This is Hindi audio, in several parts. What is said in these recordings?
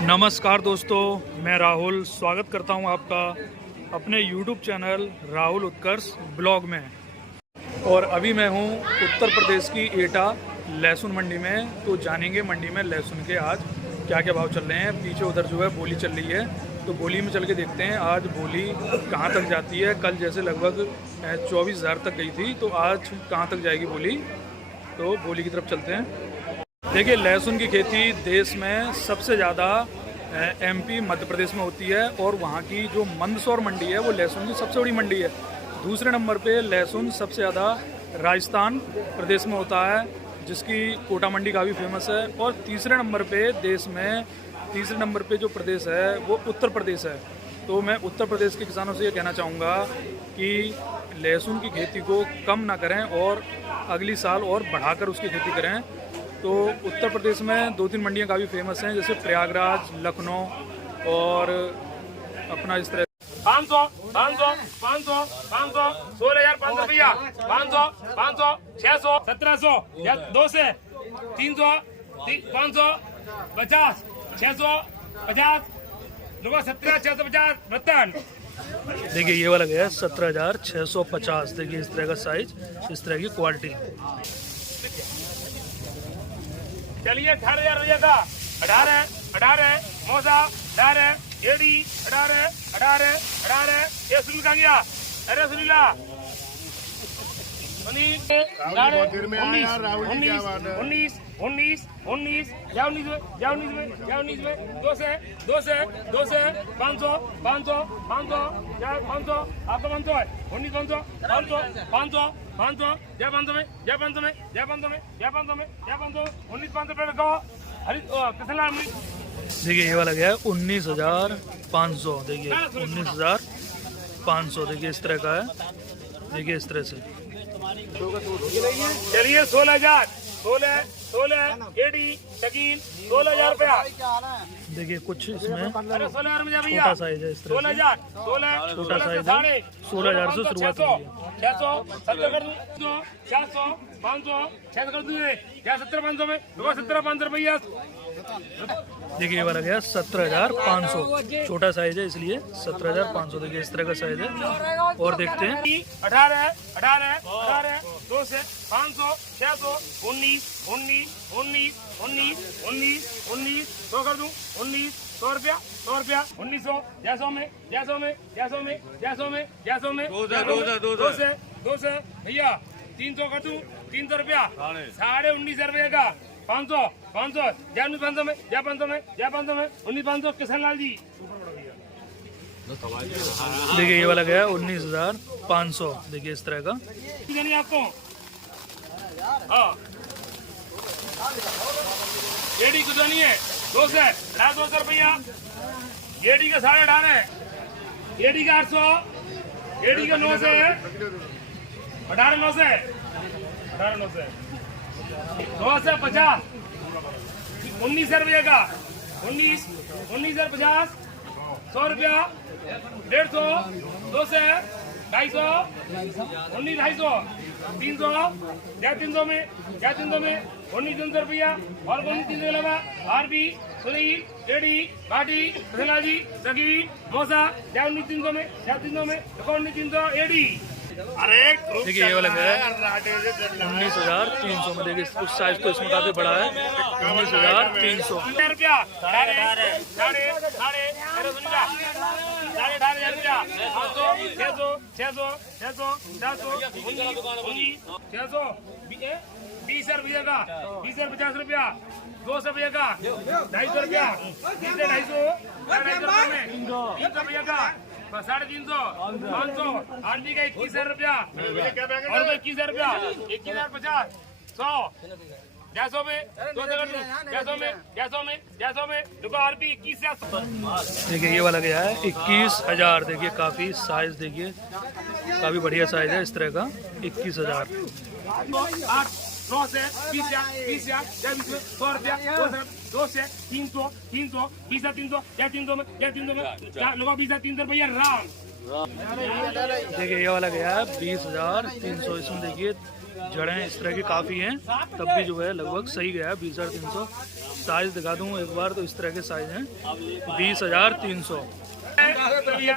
नमस्कार दोस्तों, मैं राहुल स्वागत करता हूं आपका अपने YouTube चैनल राहुल उत्कर्ष ब्लॉग में। और अभी मैं हूं उत्तर प्रदेश की एटा लहसुन मंडी में। तो जानेंगे मंडी में लहसुन के आज क्या क्या भाव चल रहे हैं। पीछे उधर जो है बोली चल रही है, तो बोली में चल के देखते हैं आज बोली कहां तक जाती है। कल जैसे लगभग 24,000 तक गई थी, तो आज कहां तक जाएगी बोली, तो बोली की तरफ चलते हैं। देखिए, लहसुन की खेती देश में सबसे ज़्यादा एमपी मध्य प्रदेश में होती है, और वहाँ की जो मंदसौर मंडी है वो लहसुन की सबसे बड़ी मंडी है। दूसरे नंबर पे लहसुन सबसे ज़्यादा राजस्थान प्रदेश में होता है, जिसकी कोटा मंडी काफ़ी फेमस है। और तीसरे नंबर पे देश में तीसरे नंबर पे जो प्रदेश है वो उत्तर प्रदेश है। तो मैं उत्तर प्रदेश के किसानों से ये कहना चाहूँगा कि लहसुन की खेती को कम ना करें और अगली साल और बढ़ाकर उसकी खेती करें। तो उत्तर प्रदेश में 2-3 मंडियाँ काफ़ी फेमस हैं, जैसे प्रयागराज, लखनऊ और अपना इस तरह 500, 500, 500, 500, 16,500 रुपया, 500, 500, 600, 1700, 200, 300, 500, 50, 600, 50, 17,650, रतन। देखिए ये वाला गया 17,650। देखिए इस तरह का साइज, इस तरह की क्वालिटी। चलिए 18,000 रुपया का 18, 18 मौसा 18 एडी 18, 18, 18 ये सुनील कहाँ गया? अरे सुनीला 19, 19, 19, 19 या 19 में, या 19 में, या 19 में 200, 200, 200, 500, 500, 500 या 500 आपका 500 है 19, 500, 500, 500, 500 या 500 में, या 500 में, या 500 में, या 500 में, या 500 19, 500 पे लगाओ। हरी कितना? देखिए ये वाला गया 19,500। देखिए 19,500। देखिए इस तरह का है। देखिए इस तरह से। चलिए 16,000, 16, 16 एडी शकील 16,000 रुपया। देखिए कुछ इसमें अरे 16,000 में भैया, छोटा साइज है इस तरह से। 16,000, 16 छोटा साइज है, 16,000 से शुरुआत होती है। 600, 70 कर दूं, 700, 500, 600 कर दूंगे क्या? 70, 500 में 17, 500 रुपया। देखिए ये वाला गया 17,500। छोटा साइज है इसलिए 17,500। देखिए इस तरह का साइज है। और देखते हैं 18, 18, 18, 200, 500, 600, 19, 19, 19, 19, 19, 19, 100 कर दूं, 19, 100 रुपया, 100 रुपया, 1900, 600 में, 600 में, 600 में, 600 में, 600 में, 200 भैया 300 कर दूं, 300 रुपया, 19,500 रुपये का 500, 500 या 19,500 में, या 500 में, या 500 में, 19,500 किसान लाल जी। देखिए ये वाला गया 19,500। देखिए इस तरह का। नहीं आपको हाँ एडी कुछ नहीं है 200, 200 रुपया एडी का 18,500, एडी का 800, एडी का 900 है 18,900, 18,900, 250, 19,000 रुपये का 19,050, 100 रुपया, 150, 200, 250, 19,250, 300 या 300 में, या 300 में 19,300 रुपया। और 19,300 लगा आरबी सुनील एडी भाटी जी सगी मौसा या 19,300 में, या 300 में 19,300 एडी। अरे देखिए ये वाला है 19,300 में। देखिए कुछ साइज तो इसमें काफी बड़ा है। 19,300 रुपया, साढ़े 18,000 रुपया, 500, 600, 600, 600, 400, 600, 20 रुपये का, 20,50 रुपया, 200 रुपये का, 250 रुपया, 250 रुपये में, 300 रुपये का, 350, 500, आरबी का 21,000 रुपया, और 21,000 रुपया, 21,050, 100, 600 में, 200 कर दूं, 600 में, 600 में, 600 में, देखो आरबी 21,000। देखिए ये वाला गया है 21,000। देखिए काफी साइज, देखिए काफी बढ़िया साइज है इस तरह का। 21,000। 9 से 20,000, 100 रुपया, 200, 300, 300, 20,300, या 300 में, या 300 में, क्या लोग 20,300 रुपया राम। देखिए ये वाला गया है 20,300। इसमें देखिए जड़ें इस तरह की काफ़ी हैं, तब भी जो है लगभग सही गया है 20,300। साइज दिखा दूं एक बार, तो इस तरह के साइज हैं। 20,300। 17,000 रुपया।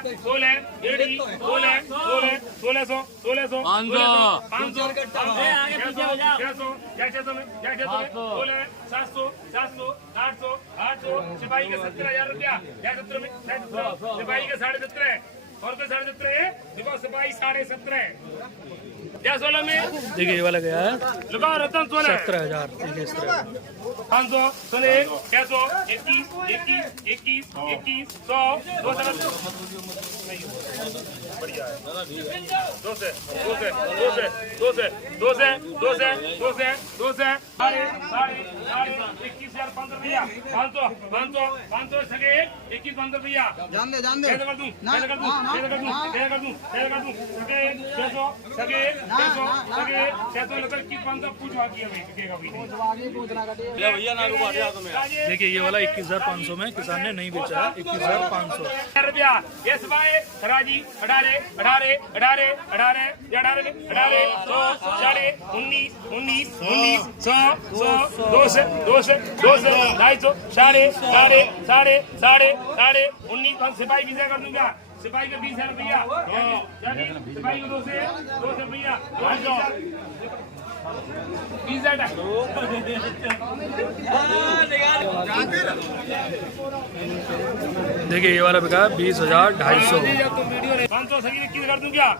17,500 और कोई 17,500 देखो, 17,500 या 16 में देखिए ये वाला गया है लगाओ रतन 17,000। देखिए इस तरह 500 16 600 21 21 21 21 100 200 बढ़िया है। 200 साढ़े 21,000 15 भैया 500 सके 21 भैया जान दे कर दूं सके 600 लेकर 21 पूछ बाकी है भैया ना देखिए ये वाला 21,500 में किसान ने नहीं बेचा है। 21,500 रुपया। यस भाई राजी 18 18 18 18 18 18 100 साढ़े 19 19 19 100 100 200 200 200 250 साढ़े 19 सिपाही वीजा कर दूंगा। सिपाही का 20,000 रुपया। सिपाही को 200 रुपया 20,000 देखिए ये वाला बिका 20,250। 500 सही 21 कर दूं क्या?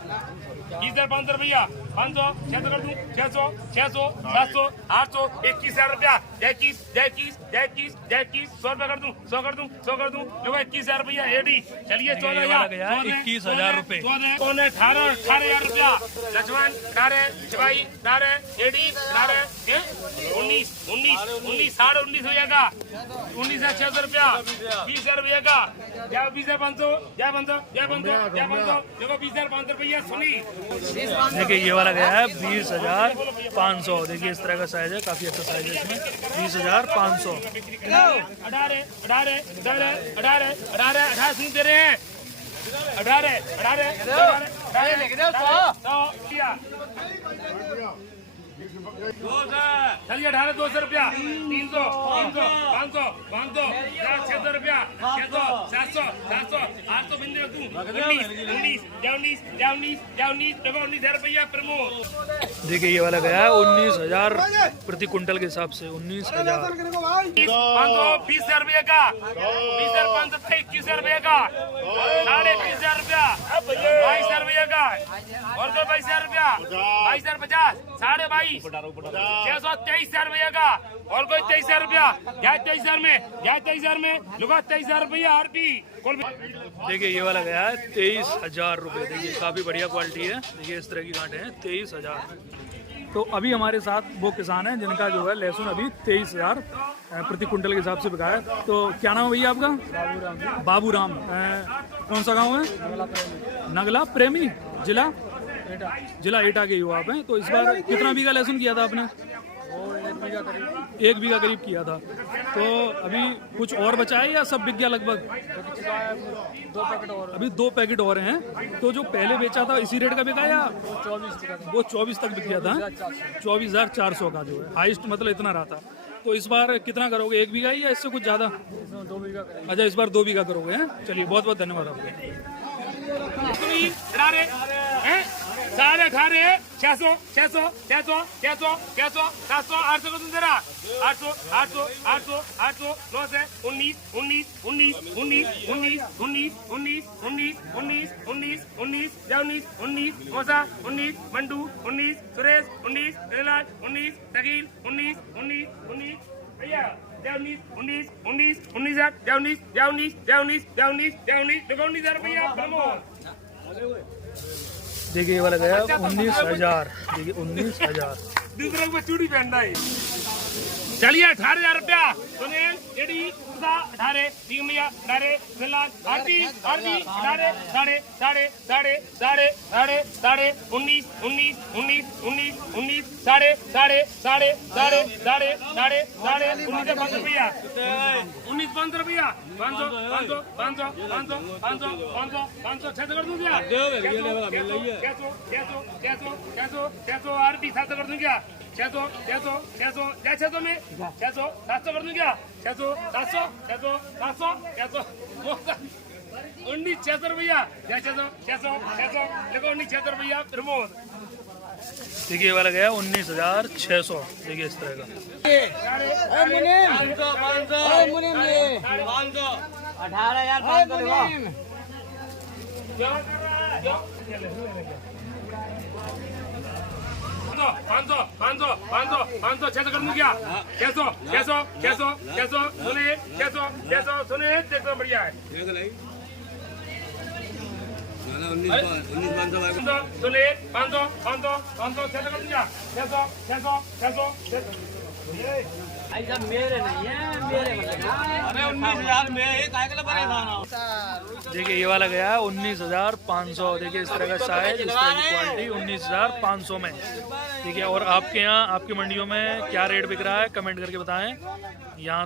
20,500 रुपया 500 600 कर दूं 600 600 700 800 21,000 रुपया 21 21 21 21 100 रुपया कर दूं 100 कर दूं 100 कर दूं देखो 21,000 रुपया एडी। चलिए 14,000 21,000 रुपए। 18,000 रुपया लक्ष्मण 18 सिपाही 18 एडी 18 19 साढ़े 19 हो जाएगा। 19,600 रुपया 20,000 रुपया का 20,500 देखो 20,500 रुपया सुनी। देखिए ये वाला गया है 20,500। देखिए इस तरह का साइज है, काफी अच्छा साइज है इसमें। 20,500 18 सुन दे रहे हैं 18 चलिए 18 200 रुपया 300 500 600 रुपया 600 700 800 बिंदु रखूं 19,000 रुपया प्रमोद। देखिए ये वाला गया है 19,000 प्रति कुंटल के हिसाब से। 19,000 520,000 रुपये का 20,500 21,000 रुपये का 21,000 रुपया 22,000 रुपये का और कोई 22,000 रुपया 22,050 साढ़े 22 623,000 रुपये का और कोई 23,000 रुपया 23,000 में लुका 23,000 रुपया आरपी। देखिए ये वाला गया है 23,000 रुपये। देखिए काफी बढ़िया क्वालिटी है। देखिए इस तरह की कांटे हैं 23,000। तो अभी हमारे साथ वो किसान हैं जिनका जो है लहसुन अभी 23,000 प्रति कुंटल के हिसाब से बिका है। तो क्या नाम है भैया आपका? बाबूराम। कौन सा गांव है? नगला प्रेमी। जिला एटा के ही हो आप हैं। तो इस बार कितना बीघा लहसुन किया था आपने? 1 बीघा करीब किया था। तो अभी कुछ और बचा है या सब बिक गया लगभग? 2 पैकेट और अभी 2 पैकेट और हैं। तो जो पहले बेचा था इसी रेट का बिका या 24 वो 24 तक बिक गया था? 24,400 का जो है हाईएस्ट मतलब इतना रहा था। तो इस बार कितना करोगे? 1 बीघा ही या इससे कुछ ज्यादा? 2 बीघा करेंगे। अच्छा इस बार 2 बीघा करोगे हैं? चलिए बहुत बहुत धन्यवाद आपको। साढ़े 18 600 600 600 600 600 700 800 को तुम जरा 800 800 800 800 900 19 19 19 19 19 19 19 19 19 19 19 19 19 मोसा 19 मंडू 19 सुरेश 19 कैलाश 19 तकील 19 19 19 भैया 19 19 19 19 19,000 रुपया प्रमोद। देखिए ये वाला गया 19,000। देखिए 19,000। दूसरे को चूड़ी पहनना है। चलिए 18,000 रुपया सुनील एडी 18 भैया 18 फिलहाल आरती 18 साढ़े 19 साढ़े 19,500 रुपया 19,500 रुपया 500 600 कर दूं क्या? 600 आरती 700 कर दूं क्या? 600 600 600 या 600 में 600 700 कर दूं क्या 600 700 600 700 600 19 रुपया या 600 600 600 देखो 19 रुपया प्रमोद देखिए ये वाला गया 19,600। देखिए इस तरह का। पाँच सौ 600 कर दूं क्या 600 600 600 600 सुनिए 600 600 सुनिए देखो बढ़िया है 500 सुनिए 500 500 500 600 कर दूं क्या 600 600 600 ऐसा मेरे नहीं है मेरे अरे 19,000 में एक आएगा परेशान हो। देखिए ये वाला गया 19,500। देखिए इस तरह का साइज, इस तरह की क्वालिटी 19,500 में। ठीक है, और आपके यहाँ आपकी मंडियों में क्या रेट बिक रहा है कमेंट करके बताएं। यहाँ